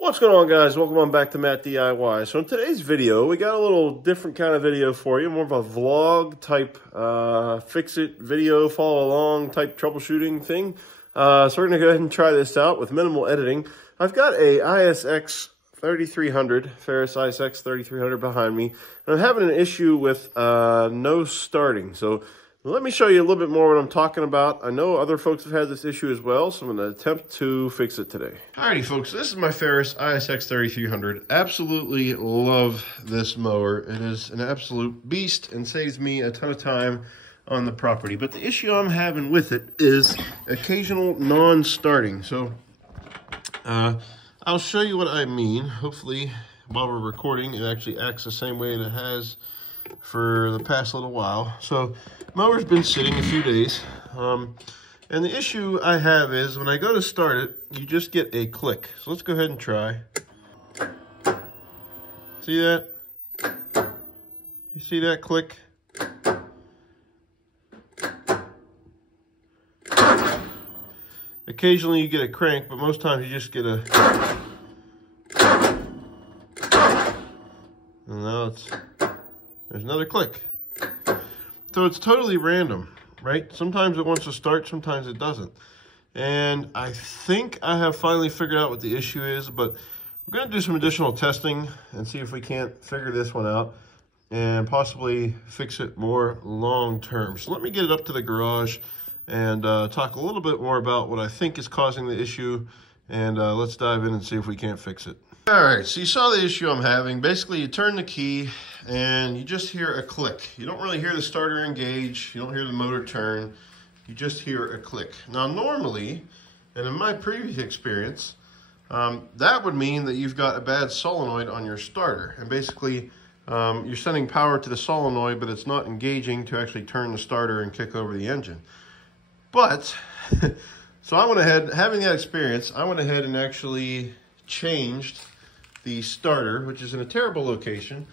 What's going on, guys? Welcome on back to Matt DIY. So in today's video, we got a little different kind of video for you, more of a vlog type fix-it video, follow along type troubleshooting thing. So we're going to go ahead and try this out with minimal editing. I've got a ISX3300, Ferris ISX3300 behind me, and I'm having an issue with no starting. So let me show you a little bit more what I'm talking about. I know other folks have had this issue as well, so I'm going to attempt to fix it today. Alrighty, folks, this is my Ferris ISX3300. Absolutely love this mower. It is an absolute beast and saves me a ton of time on the property. But the issue I'm having with it is occasional non-starting. So I'll show you what I mean. Hopefully, while we're recording, it actually acts the same way it has for the past little while. So mower's been sitting a few days, and the issue I have is when I go to start it, you just get a click. So let's go ahead and try. See that? You see that click? Occasionally you get a crank, but most times you just get a... And now there's another click. So it's totally random, right? Sometimes it wants to start, sometimes it doesn't. And I think I have finally figured out what the issue is, but we're going to do some additional testing and see if we can't figure this one out and possibly fix it more long term. So let me get it up to the garage and talk a little bit more about what I think is causing the issue, and let's dive in and see if we can't fix it. All right, so you saw the issue I'm having. Basically, you turn the key and you just hear a click. You don't really hear the starter engage. You don't hear the motor turn. You just hear a click. Now, normally, and in my previous experience, that would mean that you've got a bad solenoid on your starter. And basically, you're sending power to the solenoid, but it's not engaging to actually turn the starter and kick over the engine. But, so I went ahead, having that experience, I went ahead and actually changed the starter, which is in a terrible location,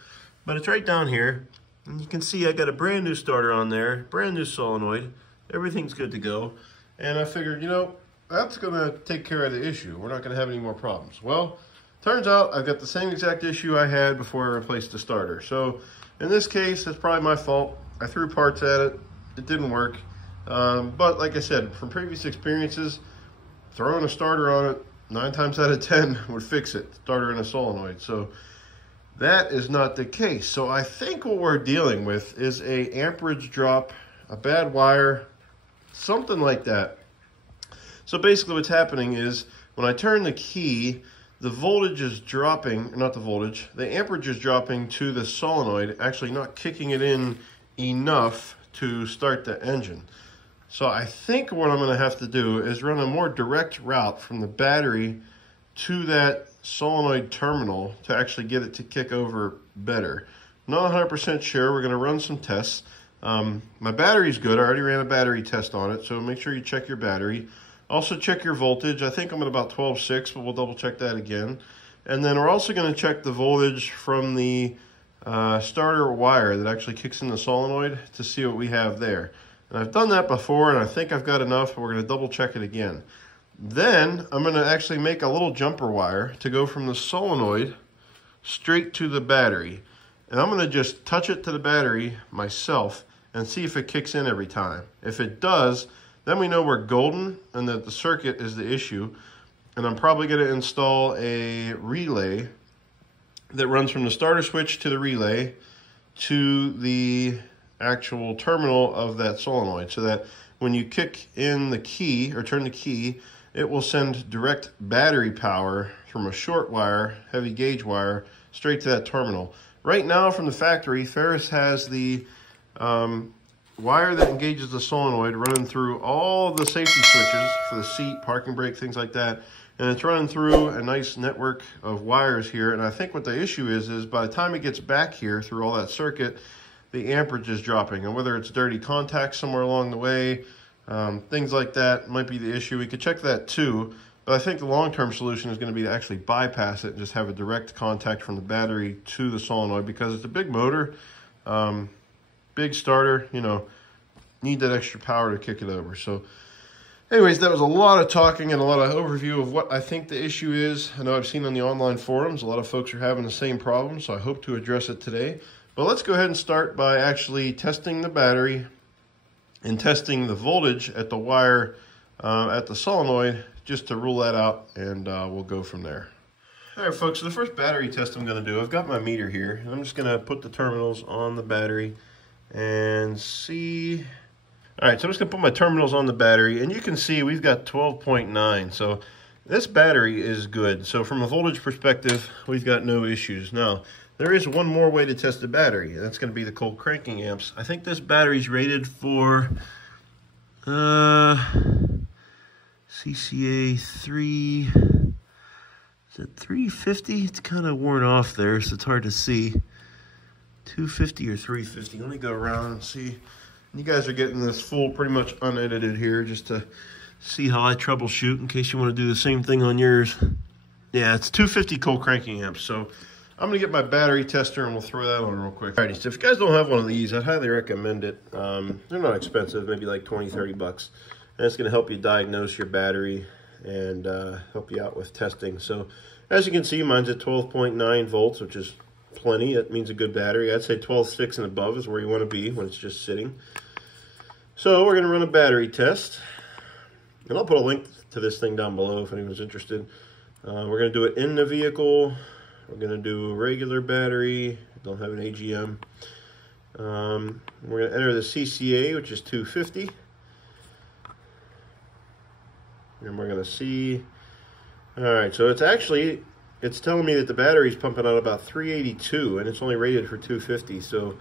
but it's right down here. And you can see I got a brand new starter on there, brand new solenoid. Everything's good to go. And I figured, you know, that's gonna take care of the issue. We're not gonna have any more problems. Well, turns out I've got the same exact issue I had before I replaced the starter. So in this case, it's probably my fault. I threw parts at it, it didn't work. But like I said, from previous experiences, throwing a starter on it, 9 times out of 10 would fix it, starter and a solenoid. So that is not the case. So I think what we're dealing with is a amperage drop, a bad wire, something like that. So basically what's happening is when I turn the key, the voltage is dropping, not the voltage, the amperage is dropping to the solenoid, actually not kicking it in enough to start the engine. So I think what I'm going to have to do is run a more direct route from the battery to that solenoid terminal to actually get it to kick over better. Not 100% sure. We're going to run some tests. My battery's good. I already ran a battery test on it, so make sure you check your battery. Also check your voltage. I think I'm at about 12.6, but we'll double check that again. And then we're also going to check the voltage from the starter wire that actually kicks in the solenoid to see what we have there. And I've done that before, and I think I've got enough, but we're going to double check it again. Then I'm going to actually make a little jumper wire to go from the solenoid straight to the battery. And I'm going to just touch it to the battery myself and see if it kicks in every time. If it does, then we know we're golden and that the circuit is the issue. And I'm probably going to install a relay that runs from the starter switch to the relay to the actual terminal of that solenoid, so that when you kick in the key or turn the key, it will send direct battery power from a short wire, heavy gauge wire, straight to that terminal. Right now from the factory, Ferris has the wire that engages the solenoid running through all the safety switches for the seat, parking brake, things like that. And it's running through a nice network of wires here. And I think what the issue is by the time it gets back here through all that circuit, the amperage is dropping. And whether it's dirty contact somewhere along the way, things like that might be the issue. We could check that too. But I think the long-term solution is going to be to actually bypass it and just have a direct contact from the battery to the solenoid, because it's a big motor, big starter, you know, need that extra power to kick it over. So Anyways, that was a lot of talking and a lot of overview of what I think the issue is. I know I've seen on the online forums, a lot of folks are having the same problem, so I hope to address it today. But let's go ahead and start by actually testing the battery and testing the voltage at the wire at the solenoid, just to rule that out, and we'll go from there. All right, folks, so the first battery test I'm going to do, I've got my meter here, and I'm just going to put the terminals on the battery and see. All right, so I'm just going to put my terminals on the battery, and you can see we've got 12.9. So this battery is good. So from a voltage perspective, we've got no issues. Now, there is one more way to test the battery, and that's going to be the cold cranking amps. I think this battery's rated for CCA 3, is it 350? It's kind of worn off there, so it's hard to see. 250 or 350. Let me go around and see. You guys are getting this full, pretty much unedited here, just to see how I troubleshoot in case you want to do the same thing on yours. Yeah, it's 250 cold cranking amps. So I'm going to get my battery tester and we'll throw that on real quick. Alrighty, so if you guys don't have one of these, I'd highly recommend it. They're not expensive, maybe like 20, 30 bucks. And it's going to help you diagnose your battery and help you out with testing. So as you can see, mine's at 12.9 volts, which is plenty. That means a good battery. I'd say 12.6 and above is where you want to be when it's just sitting. So we're going to run a battery test, and I'll put a link to this thing down below if anyone's interested. We're going to do it in the vehicle. We're going to do a regular battery. Don't have an AGM. We're going to enter the CCA, which is 250. And we're going to see. All right, so it's telling me that the battery's pumping out about 382, and it's only rated for 250. So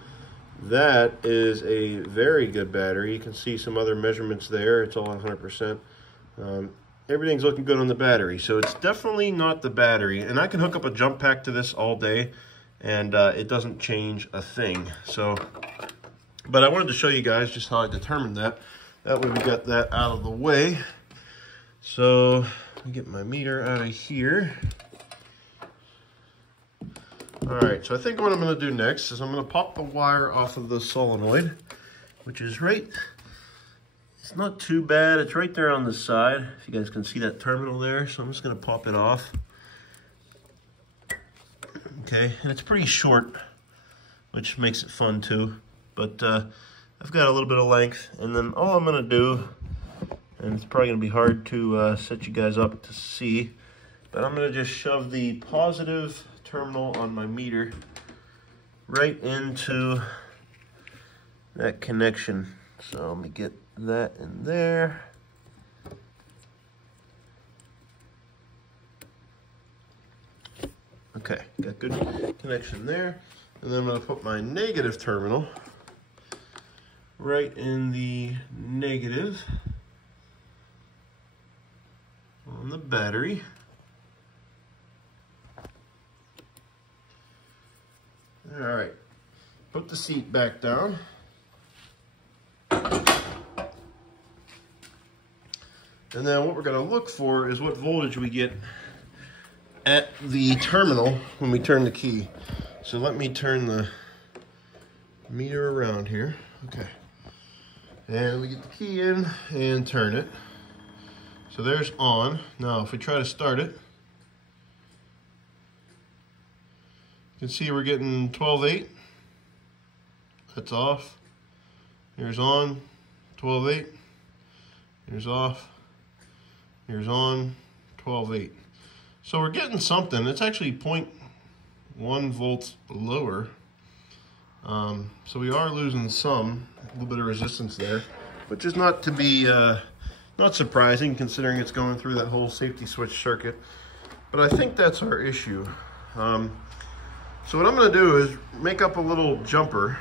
that is a very good battery. You can see some other measurements there. It's all 100%. Everything's looking good on the battery. So it's definitely not the battery. And I can hook up a jump pack to this all day, and it doesn't change a thing. So, but I wanted to show you guys just how I determined that. That way we got that out of the way. So let me get my meter out of here. All right, so I think what I'm going to do next is I'm going to pop the wire off of the solenoid, which is right, it's not too bad. It's right there on the side, if you guys can see that terminal there. So I'm just going to pop it off. Okay, and it's pretty short, which makes it fun too. But I've got a little bit of length, and then all I'm going to do, and it's probably going to be hard to set you guys up to see, but I'm going to just shove the positive terminal on my meter right into that connection. So let me get that in there. Okay, got good connection there. And then I'm going to put my negative terminal right in the negative on the battery. All right, put the seat back down. And then what we're going to look for is what voltage we get at the terminal when we turn the key. So let me turn the meter around here. Okay. And we get the key in and turn it. So there's on. Now if we try to start it, you can see we're getting 12.8. That's off. Here's on, 12.8. Here's off. Here's on, 12.8. So we're getting something. It's actually 0.1 volts lower. So we are losing a little bit of resistance there, which is not to be not surprising considering it's going through that whole safety switch circuit. But I think that's our issue. So what I'm going to do is make up a little jumper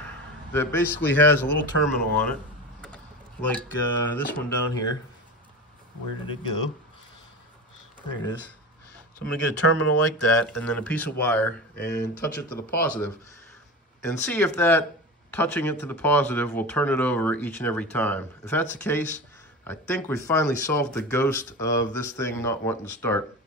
that basically has a little terminal on it, like this one down here. Where did it go? There it is. So I'm going to get a terminal like that, and then a piece of wire, and touch it to the positive, and see if that touching it to the positive will turn it over each and every time. If that's the case, I think we finally solved the ghost of this thing not wanting to start.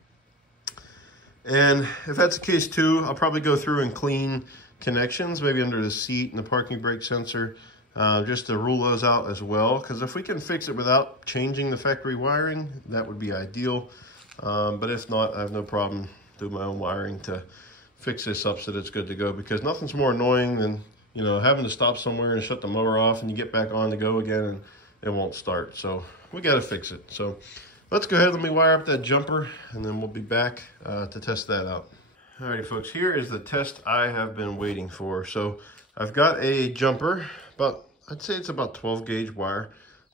And if that's the case too, I'll probably go through and clean connections, maybe under the seat and the parking brake sensor, just to rule those out as well, because if we can fix it without changing the factory wiring, that would be ideal. But if not, I have no problem doing my own wiring to fix this up so that it's good to go, because nothing's more annoying than, you know, having to stop somewhere and shut the mower off and you get back on to go again and it won't start. So we got to fix it. So let's go ahead, let me wire up that jumper and then we'll be back to test that out. Alrighty folks, here is the test I have been waiting for. So I've got a jumper, I'd say it's about 12 gauge wire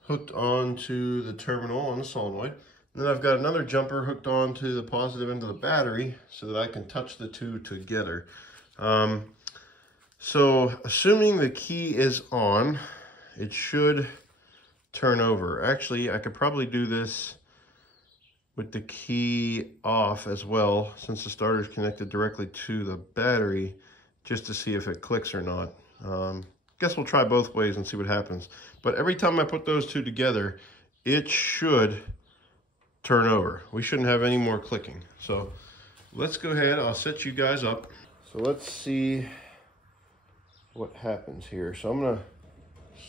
hooked onto the terminal on the solenoid. And then I've got another jumper hooked onto the positive end of the battery so that I can touch the two together. So assuming the key is on, it should turn over. Actually, I could probably do this with the key off as well, since the starter is connected directly to the battery, just to see if it clicks or not. Guess we'll try both ways and see what happens. But every time I put those two together, it should turn over. We shouldn't have any more clicking. So let's go ahead, I'll set you guys up. So let's see what happens here. So I'm gonna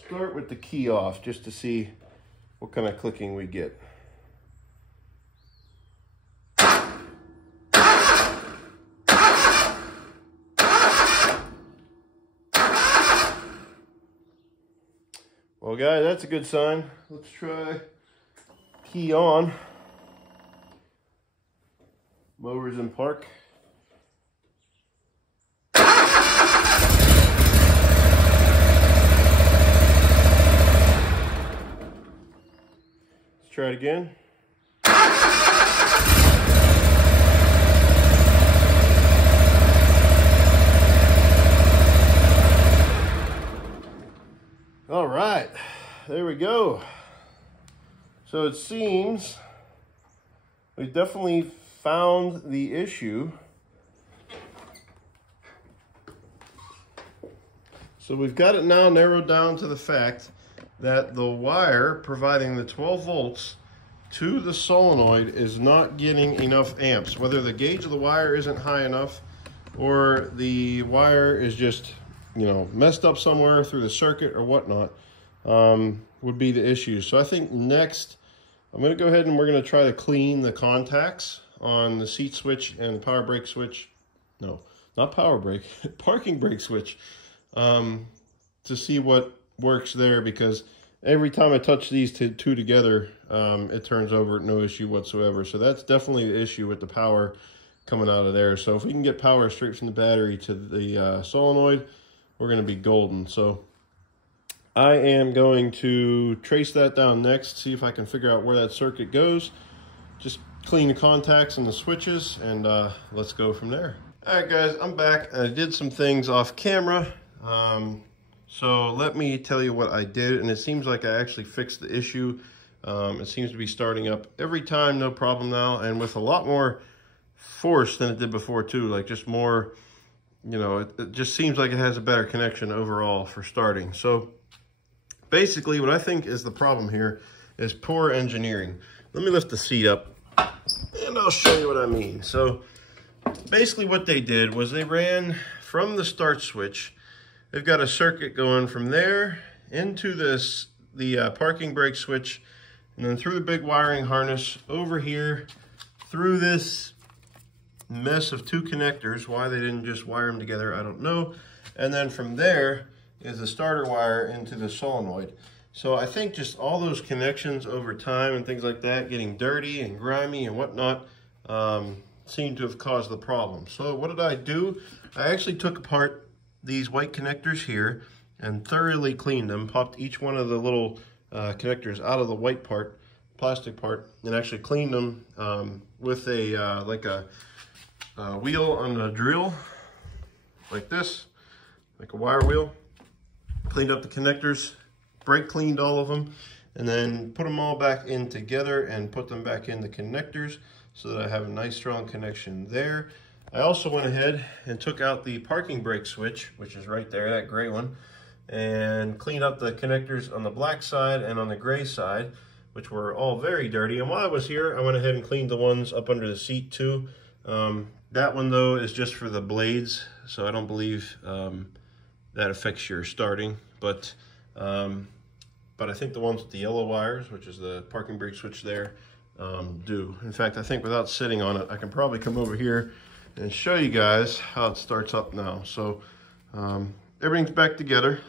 start with the key off just to see what kind of clicking we get. Well guys, that's a good sign. Let's try key on. Mower's in park. Let's try it again. All right, there we go. So it seems we definitely found the issue. So we've got it now narrowed down to the fact that the wire providing the 12 volts to the solenoid is not getting enough amps. Whether the gauge of the wire isn't high enough or the wire is just, you know, messed up somewhere through the circuit or whatnot, would be the issue. So I think next I'm going to go ahead and we're going to try to clean the contacts on the seat switch and power brake switch. No, not power brake, parking brake switch, to see what works there, because every time I touch these two together, it turns over, no issue whatsoever. So that's definitely the issue with the power coming out of there. So if we can get power straight from the battery to the solenoid, we're going to be golden. So I am going to trace that down next, see if I can figure out where that circuit goes. Just clean the contacts and the switches, and let's go from there. All right guys, I'm back. I did some things off camera. So let me tell you what I did, and it seems like I actually fixed the issue. It seems to be starting up every time, no problem now, and with a lot more force than it did before too, like just more, you know, it just seems like it has a better connection overall for starting. So basically what I think is the problem here is poor engineering. Let me lift the seat up and I'll show you what I mean. So basically what they did was they ran from the start switch. They've got a circuit going from there into the parking brake switch, and then through the big wiring harness over here, through this mess of two connectors. Why they didn't just wire them together, I don't know. And then from there is the starter wire into the solenoid. So I think just all those connections over time and things like that, getting dirty and grimy and whatnot, seem to have caused the problem. So what did I do? I actually took apart these white connectors here and thoroughly cleaned them, popped each one of the little connectors out of the white part, plastic part, and actually cleaned them with a like a wheel on a drill, like this, like a wire wheel. Cleaned up the connectors, brake cleaned all of them, and then put them all back in together and put them back in the connectors so that I have a nice strong connection there. I also went ahead and took out the parking brake switch, which is right there, that gray one, and cleaned up the connectors on the black side and on the gray side, which were all very dirty. And while I was here, I went ahead and cleaned the ones up under the seat too. That one though is just for the blades, so I don't believe that affects your starting. But But I think the ones with the yellow wires, which is the parking brake switch there, do. In fact, I think without sitting on it, I can probably come over here and show you guys how it starts up now. So everything's back together.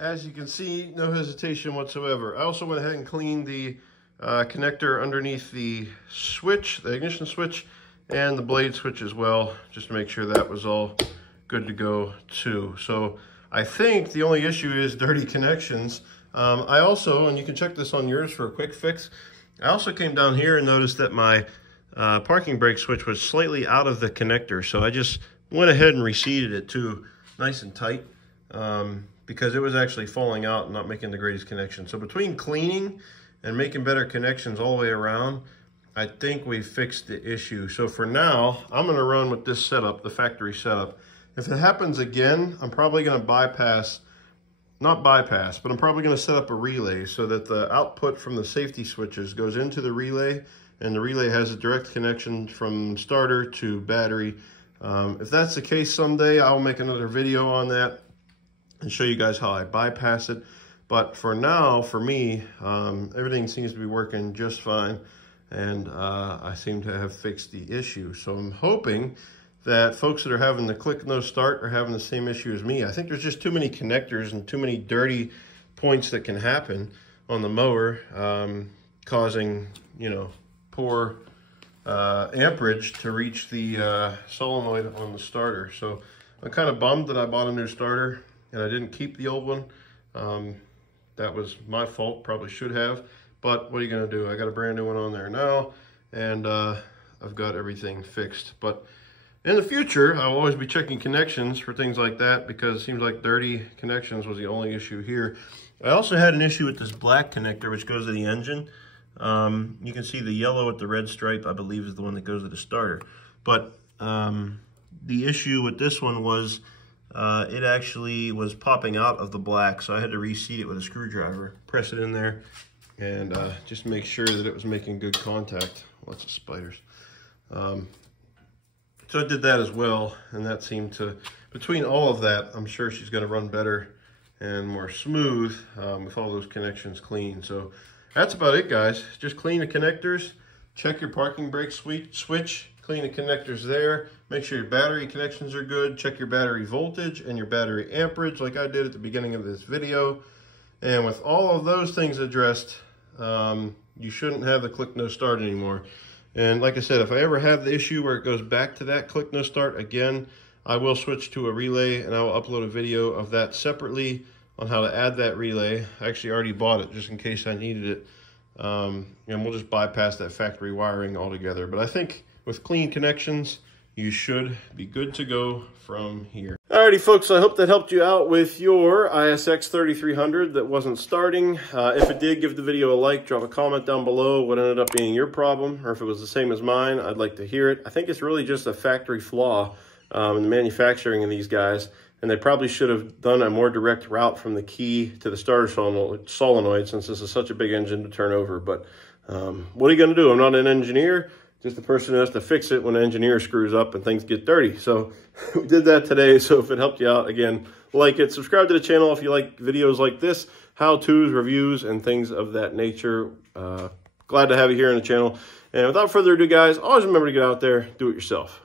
As you can see, no hesitation whatsoever. I also went ahead and cleaned the connector underneath the switch, the ignition switch, and the blade switch as well, just to make sure that was all good to go too. So I think the only issue is dirty connections. I also, and you can check this on yours for a quick fix, I also came down here and noticed that my parking brake switch was slightly out of the connector. So I just went ahead and reseated it too, nice and tight. Because it was actually falling out and not making the greatest connection. So between cleaning and making better connections all the way around, I think we fixed the issue. So for now, I'm gonna run with this setup, the factory setup. If it happens again, I'm probably gonna not bypass, but I'm probably gonna set up a relay so that the output from the safety switches goes into the relay, and the relay has a direct connection from starter to battery. If that's the case someday, I'll make another video on that and show you guys how I bypass it. But for now, for me, everything seems to be working just fine, and I seem to have fixed the issue. So I'm hoping that folks that are having the click no start are having the same issue as me. I think there's just too many connectors and too many dirty points that can happen on the mower, causing, you know, poor amperage to reach the solenoid on the starter. So I'm kind of bummed that I bought a new starter and I didn't keep the old one. That was my fault, probably should have, but what are you gonna do? I got a brand new one on there now, and I've got everything fixed. But in the future, I'll always be checking connections for things like that, because it seems like dirty connections was the only issue here. I also had an issue with this black connector, which goes to the engine. You can see the yellow with the red stripe, I believe, is the one that goes to the starter. But the issue with this one was it actually was popping out of the black, so I had to reseat it with a screwdriver, press it in there, and just make sure that it was making good contact. Lots of spiders. So I did that as well, and that seemed to, between all of that, I'm sure she's going to run better and more smooth with all those connections clean. So that's about it, guys. Just clean the connectors, check your parking brake switch, clean the connectors there, make sure your battery connections are good, check your battery voltage and your battery amperage like I did at the beginning of this video. And with all of those things addressed, you shouldn't have the click no start anymore. And like I said, if I ever have the issue where it goes back to that click no start again, I will switch to a relay, and I will upload a video of that separately on how to add that relay. I actually already bought it just in case I needed it. And we'll just bypass that factory wiring altogether. But I think with clean connections, you should be good to go from here. Alrighty, folks, I hope that helped you out with your ISX3300 that wasn't starting. If it did, give the video a like, drop a comment down below what ended up being your problem, or if it was the same as mine, I'd like to hear it. I think it's really just a factory flaw in the manufacturing of these guys, and they probably should have done a more direct route from the key to the starter solenoid, since this is such a big engine to turn over. But what are you going to do? I'm not an engineer. Just the person who has to fix it when an engineer screws up and things get dirty. So we did that today. So if it helped you out, again, like it, subscribe to the channel if you like videos like this, how-tos, reviews, and things of that nature. Glad to have you here on the channel. And without further ado, guys, always remember to get out there, do it yourself.